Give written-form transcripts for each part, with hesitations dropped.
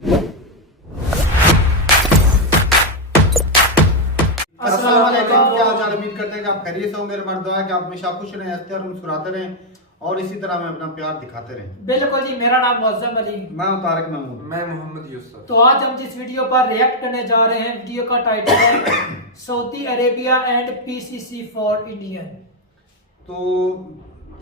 अस्सलाम वालेकुम, क्या हाल चाल। उम्मीद करते हैं कि आप खैरियत से हो। मेरे मर्द दुआ है कि आप हमेशा खुश रहें, हंसते और मुस्कुराते रहें और इसी तरह हमें अपना प्यार दिखाते रहें। बिल्कुल जी, मेरा नाम मुअज्जम अली, मैं हूं तारिक महमूद, मैं मोहम्मद यूसुफ। तो आज हम जिस वीडियो पर रिएक्ट करने जा रहे हैं, वीडियो का टाइटल है Saudi Arabia and PCC for Indian. तो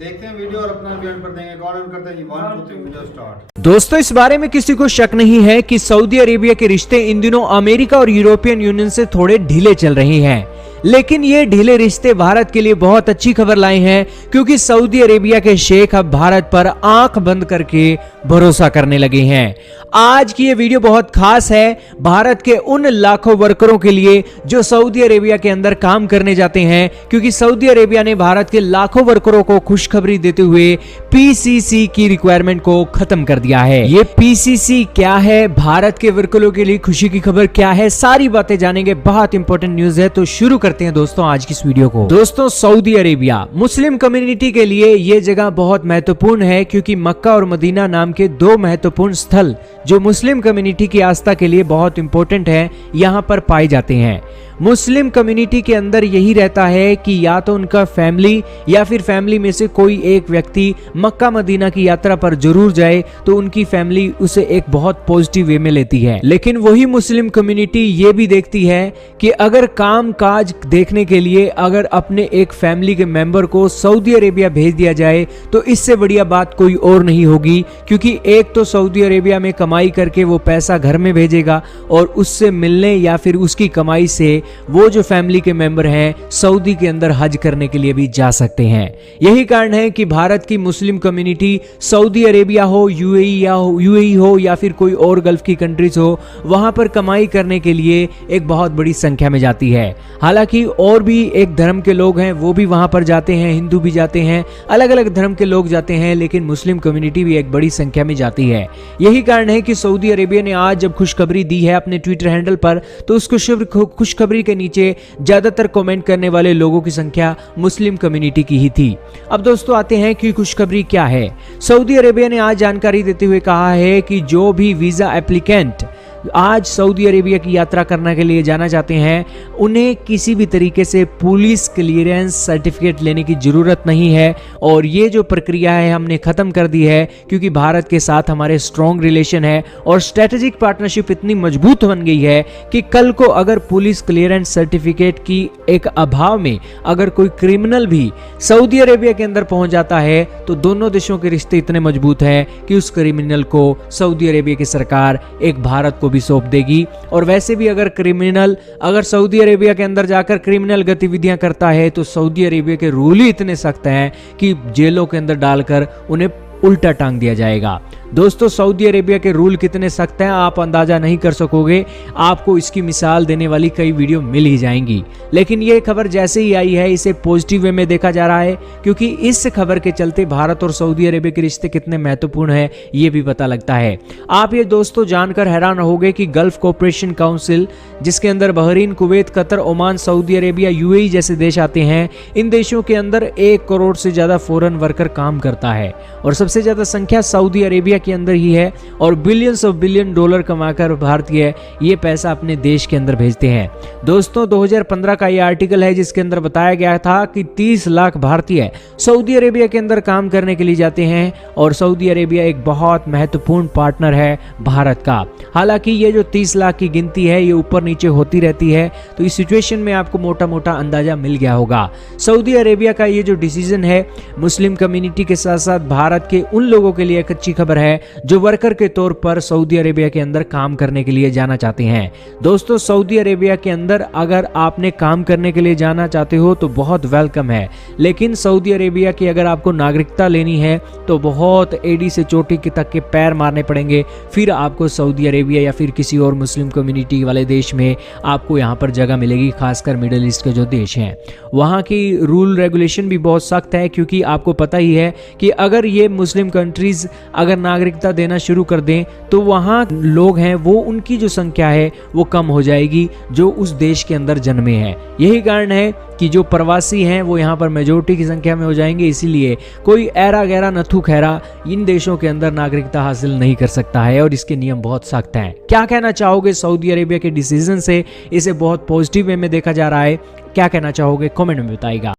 देखते हैं वीडियो और अपना रिव्यू कर देंगे। कौन करते हैं? 1 2 3 वीडियो स्टार्ट। दोस्तों, इस बारे में किसी को शक नहीं है कि सऊदी अरेबिया के रिश्ते इन दिनों अमेरिका और यूरोपियन यूनियन से थोड़े ढीले चल रहे हैं, लेकिन ये ढीले रिश्ते भारत के लिए बहुत अच्छी खबर लाए हैं, क्योंकि सऊदी अरेबिया के शेख अब भारत पर आंख बंद करके भरोसा करने लगे हैं। आज की ये वीडियो बहुत खास है भारत के उन लाखों वर्करों के लिए जो सऊदी अरेबिया के अंदर काम करने जाते हैं, क्योंकि सऊदी अरेबिया ने भारत के लाखों वर्करों को खुशखबरी देते हुए पीसीसी की रिक्वायरमेंट को खत्म कर दिया है। ये पीसीसी क्या है, भारत के वर्करों के लिए खुशी की खबर क्या है, सारी बातें जानेंगे। बहुत इंपॉर्टेंट न्यूज है, तो शुरू करते हैं दोस्तों आज की इस वीडियो को। दोस्तों, सऊदी अरेबिया मुस्लिम कम्युनिटी के लिए ये जगह बहुत महत्वपूर्ण है, क्योंकि मक्का और मदीना नाम के दो महत्वपूर्ण स्थल जो मुस्लिम कम्युनिटी की आस्था के लिए बहुत इंपॉर्टेंट है, यहां पर पाए जाते हैं। मुस्लिम कम्युनिटी के अंदर यही रहता है कि या तो उनका फैमिली या फिर फैमिली में से कोई एक व्यक्ति मक्का मदीना की यात्रा पर जरूर जाए, तो उनकी फैमिली उसे एक बहुत पॉजिटिव वे में लेती है। लेकिन वही मुस्लिम कम्युनिटी ये भी देखती है कि अगर काम काज देखने के लिए अगर अपने एक फैमिली के मेंबर को सऊदी अरेबिया भेज दिया जाए, तो इससे बढ़िया बात कोई और नहीं होगी, क्योंकि एक तो सऊदी अरेबिया में कमाई करके वो पैसा घर में भेजेगा और उससे मिलने या फिर उसकी कमाई से वो जो फैमिली के मेंबर हैं सऊदी के अंदर हज करने के लिए भी जा सकते हैं। यही कारण है कि भारत की मुस्लिम कम्युनिटी सऊदी अरेबिया हो, यूएई हो या फिर कोई और गल्फ की कंट्रीज हो, वहां पर कमाई करने के लिए एक बहुत बड़ी संख्या में जाती है। हालांकि और भी एक धर्म के लोग हैं, वो भी वहां पर जाते हैं, हिंदू भी जाते हैं, अलग अलग धर्म के लोग जाते हैं, लेकिन मुस्लिम कम्युनिटी भी एक बड़ी संख्या में जाती है। यही कारण है कि सऊदी अरेबिया ने आज जब खुशखबरी दी है अपने ट्विटर हैंडल पर, तो उस खुशखबरी के नीचे ज्यादातर कमेंट करने वाले लोगों की संख्या मुस्लिम कम्युनिटी की ही थी। अब दोस्तों आते हैं कि खुशखबरी क्या है। सऊदी अरेबिया ने आज जानकारी देते हुए कहा है कि जो भी वीजा एप्लीकेंट आज सऊदी अरेबिया की यात्रा करने के लिए जाना चाहते हैं, उन्हें किसी भी तरीके से पुलिस क्लियरेंस सर्टिफिकेट लेने की जरूरत नहीं है, और ये जो प्रक्रिया है हमने खत्म कर दी है, क्योंकि भारत के साथ हमारे स्ट्रॉन्ग रिलेशन है और स्ट्रेटेजिक पार्टनरशिप इतनी मजबूत बन गई है कि कल को अगर पुलिस क्लियरेंस सर्टिफिकेट की एक अभाव में अगर कोई क्रिमिनल भी सऊदी अरेबिया के अंदर पहुंच जाता है, तो दोनों देशों के रिश्ते इतने मजबूत हैं कि उस क्रिमिनल को सऊदी अरेबिया की सरकार एक भारत को भी सौंप देगी। और वैसे भी अगर क्रिमिनल अगर सऊदी अरेबिया के अंदर जाकर क्रिमिनल गतिविधियां करता है, तो सऊदी अरेबिया के रूल ही इतने सख्त हैं कि जेलों के अंदर डालकर उन्हें उल्टा टांग दिया जाएगा। दोस्तों, सऊदी अरेबिया के रूल कितने सख्त हैं आप अंदाजा नहीं कर सकोगे, आपको इसकी मिसाल देने वाली कई वीडियो मिल ही जाएंगी। लेकिन ये खबर जैसे ही आई है, इसे पॉजिटिव वे में देखा जा रहा है, क्योंकि इस खबर के चलते भारत और सऊदी अरेबिया के रिश्ते कितने महत्वपूर्ण है ये भी पता लगता है। आप ये दोस्तों जानकर हैरान रहोगे कि गल्फ कोऑपरेशन काउंसिल, जिसके अंदर Bahrain, Kuwait, Qatar, Oman, Saudi Arabia, UAE जैसे देश आते हैं, इन देशों के अंदर 1 करोड़ से ज्यादा फॉरेन वर्कर काम करता है, और सबसे ज्यादा संख्या सऊदी अरेबिया के अंदर ही है, और बिलियंस ऑफ बिलियन डॉलर कमाकर भारतीय ये पैसा अपने देश के अंदर भेजते हैं। दोस्तों, 2015 का ये आर्टिकल है जिसके अंदर बताया गया था कि 30 लाख भारतीय सऊदी अरेबिया के अंदर काम करने के लिए जाते हैं, और सऊदी अरेबिया एक बहुत महत्वपूर्ण पार्टनर है भारत का। हालांकि ये जो 30 लाख की गिनती है ये ऊपर नीचे होती रहती है, तो इस सिचुएशन में आपको मोटा मोटा अंदाजा मिल गया होगा। सऊदी अरेबिया का ये जो डिसीजन है मुस्लिम कम्युनिटी के साथ साथ भारत के उन लोगों के लिए एक अच्छी खबर है जो वर्कर के तौर पर सऊदी अरेबिया के अंदर काम करने के लिए जाना चाहते हैं। दोस्तों, सऊदी अरेबिया के अंदर अगर आपने काम करने के लिए जाना चाहते हो तो बहुत वेलकम है, लेकिन सऊदी अरेबिया की अगर आपको नागरिकता लेनी है तो बहुत एडी से चोटी तक के पैर मारने पड़ेंगे, फिर आपको सऊदी अरेबिया या फिर किसी और मुस्लिम कम्युनिटी वाले देश में आपको यहाँ पर जगह मिलेगी। खासकर मिडिल ईस्ट के जो देश हैं वहाँ की रूल रेगुलेशन भी बहुत सख्त है, क्योंकि आपको पता ही है कि अगर ये मुस्लिम कंट्रीज अगर नागरिकता देना शुरू कर दें तो वहाँ लोग हैं वो उनकी जो संख्या है वो कम हो जाएगी जो उस देश के अंदर जन्मे हैं। यही कारण है कि जो प्रवासी हैं वो यहाँ पर मेजोरिटी की संख्या में हो जाएंगे, इसीलिए कोई ऐरा गैरा नथु खैरा इन देशों के अंदर नागरिकता हासिल नहीं कर सकता है और इसके नियम बहुत सख्त हैं। क्या कहना चाहोगे सऊदी अरेबिया के डिसीजन से? इसे बहुत पॉजिटिव वे में देखा जा रहा है, क्या कहना चाहोगे कमेंट में बताइएगा।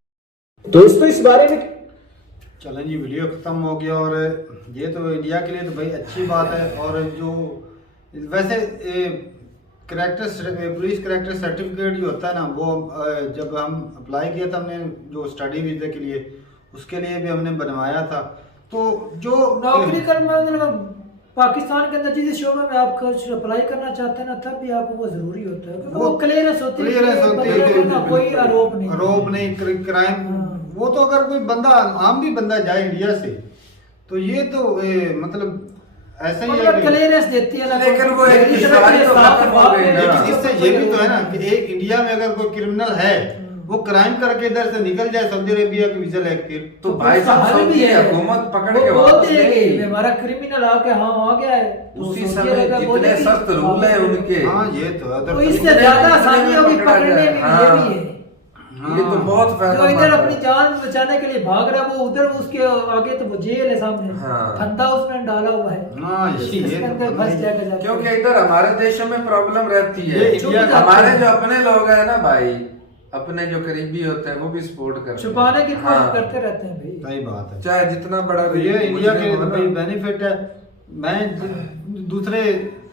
दोस्तों इस बारे में चलें जी, वीडियो ख़त्म हो गया और ये तो इंडिया के लिए तो भाई अच्छी बात है। और जो वैसे पुलिस करैक्टर सर्टिफिकेट जो होता है ना, वो जब हम अप्लाई किया था हमने जो स्टडी वीज़ा के लिए, उसके लिए भी हमने बनवाया था। तो जो नौकरी करना पाकिस्तान के अंदर जिस शोबे में आप अप्लाई करना चाहते हैं ना, तब भी आपको वो जरूरी होता है, क्योंकि वो क्लियरेंस होती है, कोई आरोप नहीं क्राइम। वो तो अगर कोई बंदा आम भी बंदा जाए इंडिया से तो ये तो मतलब ऐसा ही है, क्लियरेंस देती है। लेकिन वो एक इससे ये भी तो है ना कि एक इंडिया में अगर कोई क्रिमिनल है वो क्राइम करके इधर से निकल जाए सऊदी अरेबिया की वीजा लेके, फिर तो भाई साहब सऊदी हुकूमत पकड़ के बोलते हैं कि हमारा क्रिमिनल आके आ गया है, उसी समय जितने सख्त रूल है उनके, हाँ ये तो इससे ज्यादा आसानी होगी पकड़ने में। ये भी है, ये तो बहुत फायदा। जो इधर अपनी जान बचाने के लिए भाग रहा है वो उधर उसके आगे तो वो जेल है सामने, फंदा उसमें डाला हुआ है, इसके अंदर फंस जाएगा। क्योंकि इधर हमारे देशों में प्रॉब्लम रहती है, हमारे जो अपने लोग हैं ना भाई, अपने जो करीबी होते हैं वो भी सपोर्ट करते हैं, छुपाने की कोशिश करते रहते हैं भाई। सही बात है, चाहे जितना बड़ा ये इंडिया के लिए तो भाई बेनिफिट है। मैं दूसरे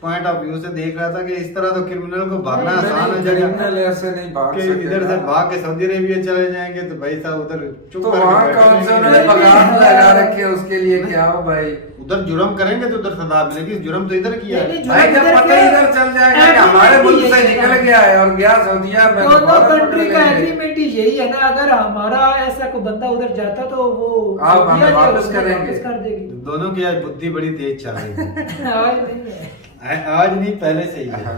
पॉइंट ऑफ व्यू से देख रहा था कि इस तरह तो क्रिमिनल को भागना आसान हो जाएगा, ऐसे नहीं भाग कि इधर से भाग के सऊदी अरेबिया चले जाएंगे तो भाई साहब उधर तो वहाँ कौन से उन्होंने बगान लगा रखे उसके लिए क्या हो भाई, उधर जुर्म करेंगे तो उधर सजा मिलेगी, जुर्म तो इधर किया है भाई, जब पता ही इधर चल जाएगा कि हमारे मुल्क से निकल गया है और गया सऊदीया में, दोनों कंट्री का एग्रीमेंट ही यही है ना, अगर हमारा ऐसा कोई बंदा उधर जाता तो वो आप हमें वापस करेंगे, कर देगी। दोनों की आज बुद्धि बड़ी तेज चल रही है आज नहीं है, आज नहीं पहले से ही है।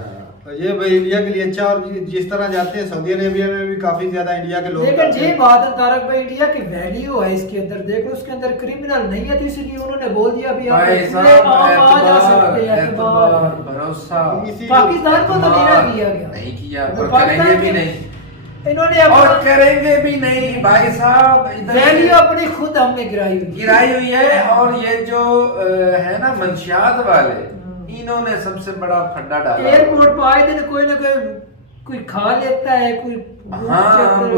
तो ये भाई इंडिया के लिए अच्छा, और जिस तरह जाते हैं सऊदी अरेबिया में भी काफी ज्यादा इंडिया के लोग, लेकिन ये बात है तारक भाई, इंडिया की वैल्यू है इसके अंदर, देखो उसके अंदर क्रिमिनल नहीं है तो इसलिए उन्होंने बोल दिया अभी आप आ जा सकते हैं। भरोसा पाकिस्तान को तो लेना किया गया, नहीं किया और करेंगे भी नहीं, इन्होंने और करेंगे भी नहीं भाई साहब। वैल्यू अपनी खुद हमने गिराई हुई है। और ये जो है ना मंशियात वाले, इन्होंने सबसे बड़ा फंडा डाला। एयरपोर्ट पर आए दिन कोई ना कोई खा लेता है, कोई हजारों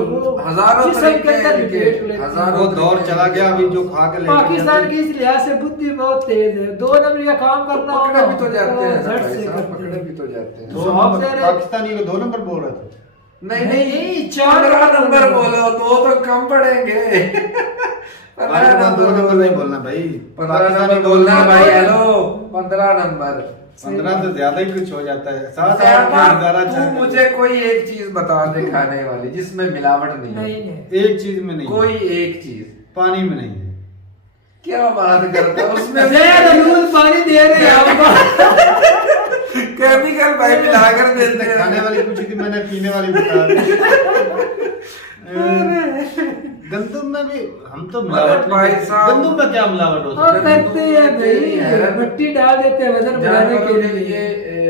वो दौर चला गया अभी जो खा के पाकिस्तान की इस लिहाज से बुद्धि बहुत तेज है, 2 नंबर का काम करना पकड़े भी तो जाते हैं, पकड़े भी तो जाते हैं। पाकिस्तानी को 2 नंबर बोल रहे थे, नहीं 15 नंबर बोलो, 2 तो कम पड़ेंगे। 2 नंबर नहीं बोलना भाई, 15 नंबर बोलना भाई, हेलो 15 नंबर, 15 तो ज्यादा ही कुछ हो जाता है। 7-8 तू मुझे कोई एक चीज बता दे खाने वाली जिसमें मिलावट नहीं है, एक चीज में नहीं, कोई एक चीज, पानी में नहीं है। क्या बात करता है उसमें दूध पानी दे रहे हैं आपको, केमिकल भाई मिलाकर देते हैं। खाने वाली पूछी थी मैंने, पीने वाली बता दी। गंदम में भी हम तो मिलावट, गंदम में क्या मिलावट हो सकती है? करते हैं भाई, मिट्टी डाल देते हैं वजन बढ़ाने के लिए।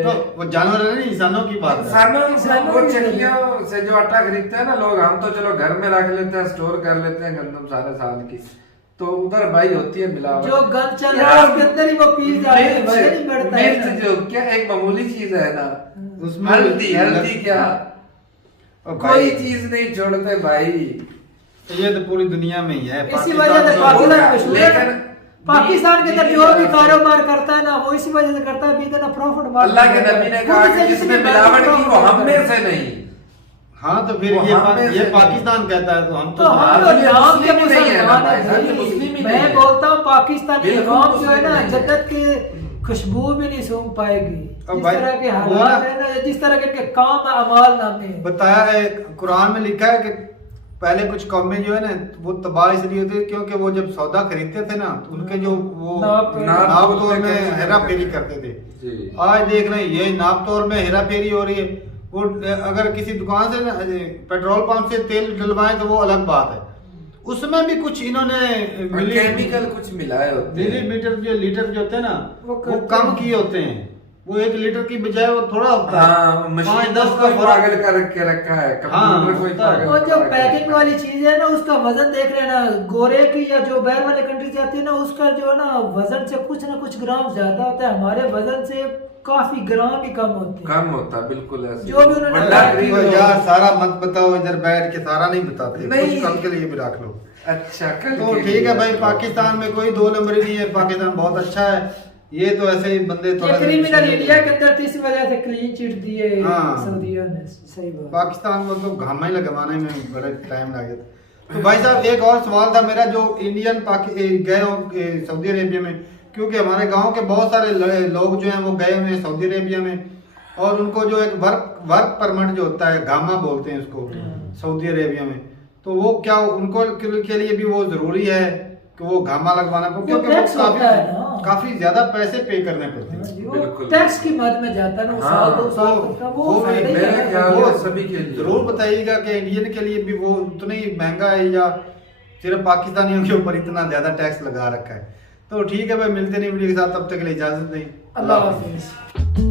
तो वो जानवर है ना, इंसानों की बात है। इंसानों को चक्कियों से जो आटा खरीदते हैं ना लोग, हम तो चलो घर में रख लेते हैं, स्टोर कर लेते हैं गंदम सारे साल की, तो उधर भाई होती है मिलावट। जो गंद चल रहा है उसके अंदर ही वो पीस जाते हैं, वजन ही बढ़ता है। मिर्च जो क्या एक मामूली चीज है ना, उसमें हल्दी क्या कोई चीज नहीं छोड़ते भाई। ये तो पूरी दुनिया में ही है, इसी वजह से पाकिस्तान के अंदर जो भी कारोबार करता है ना, वो इसी वजह से करता है, इतना प्रॉफिट। अल्लाह के नबी ने कहा कि जिसमें मिलावट की वो हम में से नहीं। हाँ तो फिर ये पाकिस्तान कहता है तो हम तो मैं बोलता हूँ पाकिस्तान की कौम जो है ना, जन्नत की खुशबू भी नहीं सूंघ पाएगी। जिस तरह के हालात है ना, जिस तरह के काम अमाल नामे बताया है, कुरान में लिखा है कि पहले कुछ कौमें जो है ना वो तबाह इसलिए होती है क्योंकि वो जब सौदा खरीदते थे ना तो उनके जो वो नाप तोल में हेरा फेरी करते थे। आज देख रहे हैं ये नाप तोल में हेरा फेरी हो रही है। वो अगर किसी दुकान से पेट्रोल पंप से तेल डलवाएं तो वो अलग बात है, उसमें भी कुछ इन्होंने केमिकल कुछ मिलाए होते हैं। मिलीमीटर जो लीटर जो होते हैं ना वो वो कम किए होते हैं। वो 1 लीटर की बजाय वो थोड़ा होता है। हाँ, मशीन 5-10 का का पागल कर के रखा है, कंप्यूटर कोई पागल और जो कर पैकिंग रखा वाली चीज है ना उसका वजन देख लेना, गोरे की या जो बाहर वाले कंट्री से आती है ना उसका जो है ना वजन से कुछ ना कुछ ग्राम ज्यादा होता है, हमारे वजन से काफी ग्राम ही कम होते हैं। कम होता है, बिल्कुल ऐसे। जो भी उन्होंने बंदा बताया खरीद तो लो। यार सारा मत बताओ इधर बैठ के, सारा नहीं बताते, नहीं। कुछ कल के लिए भी रख लो। अच्छा, कल तो के ठीक लिए है भाई, अच्छा। पाकिस्तान में कोई 2 नंबर ही नहीं है, पाकिस्तान बहुत अच्छा है। ये तो ऐसे ही बंदे ये क्रिमिनल इंडिया के अंदर थी, इसी वजह से क्लीन चिट दिए हाँ। सऊदीया ने। सही बात। पाकिस्तान को तो घामा ही लगवाने में बड़ा टाइम लग गया था। तो भाई साहब एक और सवाल था मेरा, जो इंडियन गए हो सऊदी अरेबिया में, क्योंकि हमारे गांव के बहुत सारे लोग जो हैं वो गए हुए हैं सऊदी अरेबिया में, और उनको जो एक वर्क परमिट जो होता है, गामा बोलते हैं उसको सऊदी अरेबिया में, तो वो क्या उनको के लिए भी वो जरूरी है कि वो गामा लगवाना पड़े, क्योंकि टैक्स होता है ना। काफी ज्यादा पैसे पे करने पड़ते हैं। वो बिल्कुल। टैक्स की मद में जाता है ना, वो हाँ, साल 2 साल तो का, वो वो फायदा ही मेरे है। ख्याल वो में सभी के लिए जरूर बताइएगा कि इंडियन के लिए भी वो उतना ही महंगा है या सिर्फ पाकिस्तानियों के ऊपर इतना ज्यादा टैक्स लगा रखा है। तो ठीक है भाई, मिलते नहीं वीडियो के साथ, तब तक के लिए इजाजत नहीं। अल्लाह हाफिज।